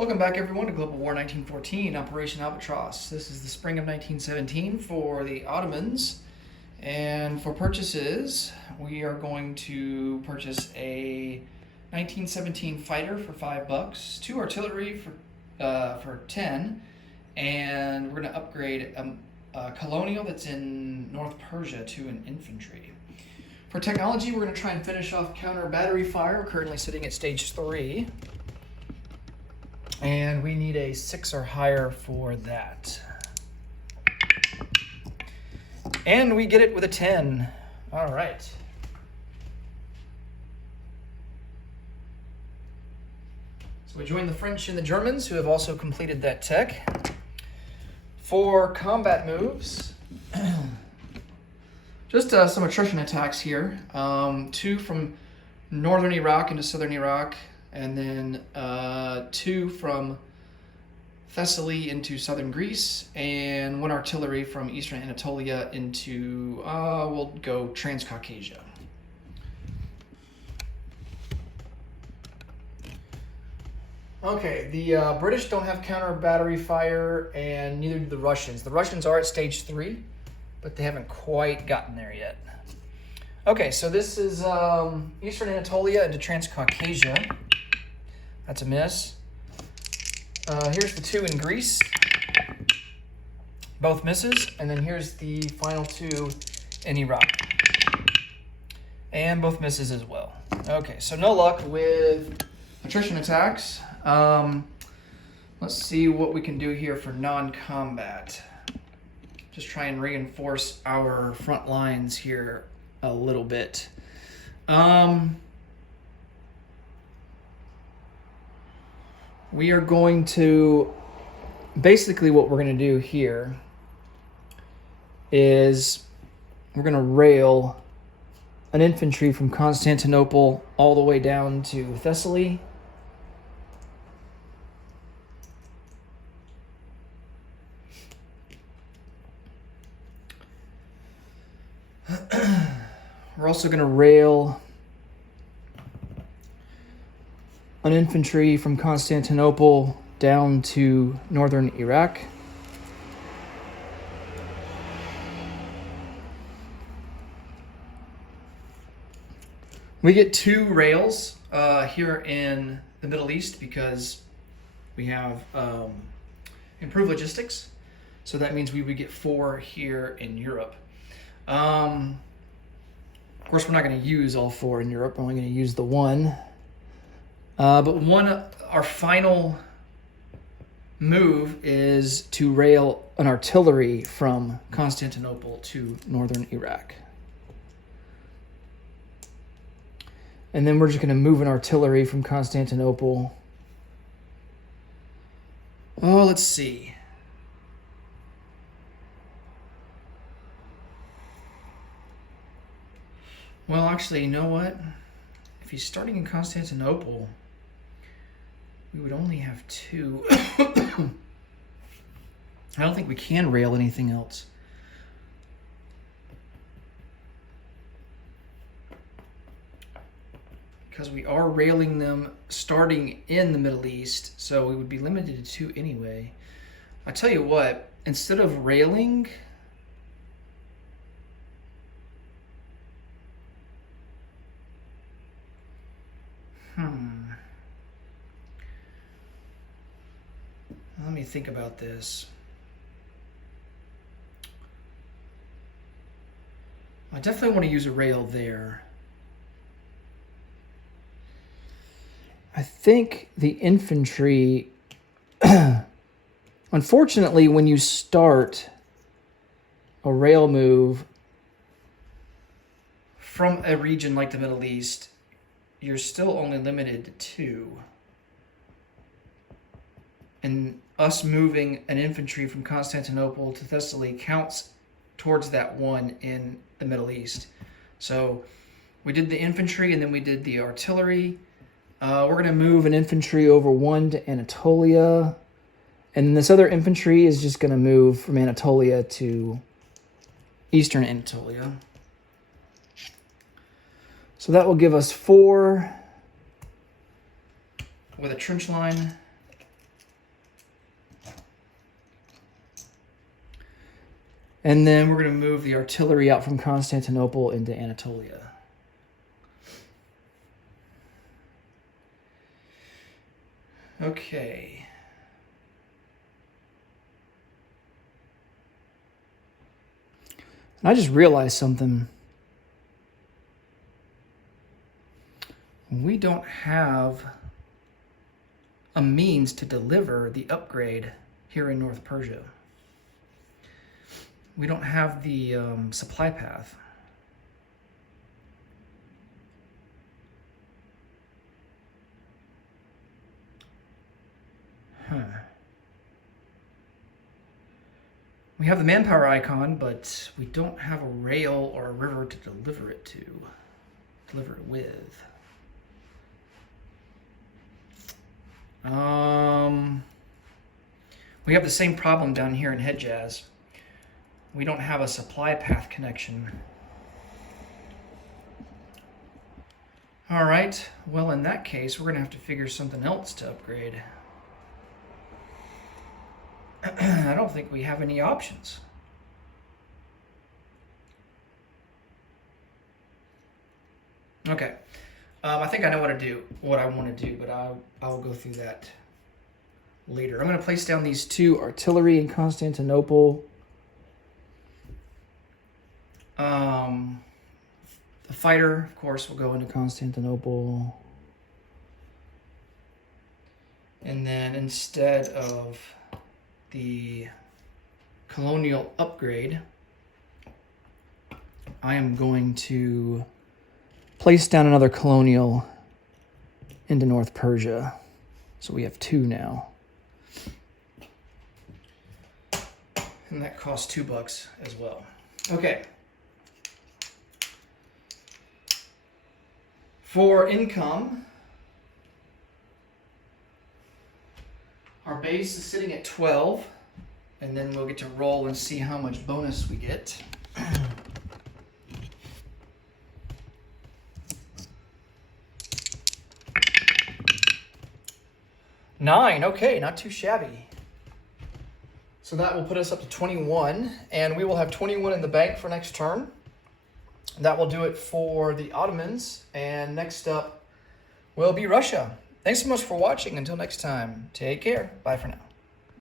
Welcome back, everyone, to Global War 1914, Operation Albatross. This is the spring of 1917 for the Ottomans. And for purchases, we are going to purchase a 1917 fighter for $5, 2 artillery for 10, and we're going to upgrade a colonial that's in North Persia to an infantry. For technology, we're going to try and finish off counter battery fire. We're currently sitting at stage 3. And we need a 6 or higher for that. And we get it with a 10. All right. So we join the French and the Germans, who have also completed that tech. For combat moves, just some attrition attacks here. 2 from northern Iraq into southern Iraq. And then 2 from Thessaly into southern Greece, and 1 artillery from eastern Anatolia into, we'll go Transcaucasia. Okay, the British don't have counter battery fire, and neither do the Russians. The Russians are at stage 3, but they haven't quite gotten there yet. Okay, so this is eastern Anatolia into Transcaucasia. That's a miss. Here's the 2 in Greece. Both misses. And then here's the final 2 in Iraq. And both misses as well. Okay, so no luck with attrition attacks. Let's see what we can do here for non-combat. Just try and reinforce our front lines here a little bit. We are going to, basically what we're going to do here is we're going to rail an infantry from Constantinople all the way down to Thessaly. We're also going to rail an infantry from Constantinople down to northern Iraq. We get 2 rails here in the Middle East because we have improved logistics. So that means we would get 4 here in Europe. Of course, we're not going to use all 4 in Europe. We're only going to use the 1. But our final move is to rail an artillery from Constantinople to northern Iraq. And then we're just going to move an artillery from Constantinople. Oh, let's see. Well, actually, you know what? If he's starting in Constantinople, we would only have 2. I don't think we can rail anything else. Because we are railing them starting in the Middle East, so we would be limited to 2 anyway. I tell you what, instead of railing, let me think about this. I definitely want to use a rail there. I think the infantry, unfortunately, when you start a rail move from a region like the Middle East, you're still only limited to 2. And us moving an infantry from Constantinople to Thessaly counts towards that 1 in the Middle East. So we did the infantry and then we did the artillery. We're going to move an infantry over 1 to Anatolia. And then this other infantry is just going to move from Anatolia to eastern Anatolia. So that will give us 4 with a trench line. And then we're going to move the artillery out from Constantinople into Anatolia. Okay. And I just realized something. We don't have a means to deliver the upgrade here in North Persia. We don't have the supply path. We have the manpower icon, but we don't have a rail or a river to deliver it with. We have the same problem down here in Hejaz. We don't have a supply path connection. All right, well, in that case, we're gonna have to figure something else to upgrade. I don't think we have any options. Okay, I think I know what I want to do, but I will go through that later. I'm going to place down these two artillery in Constantinople. The fighter, of course, will go into Constantinople. And then instead of the colonial upgrade, I am going to place down another colonial into North Persia. So we have two now. And that costs $2 as well. Okay. For income, our base is sitting at 12, and then we'll get to roll and see how much bonus we get. 9, okay, not too shabby. So that will put us up to 21, and we will have 21 in the bank for next turn. That will do it for the Ottomans, and next up will be Russia. Thanks so much for watching. Until next time, take care. Bye for now.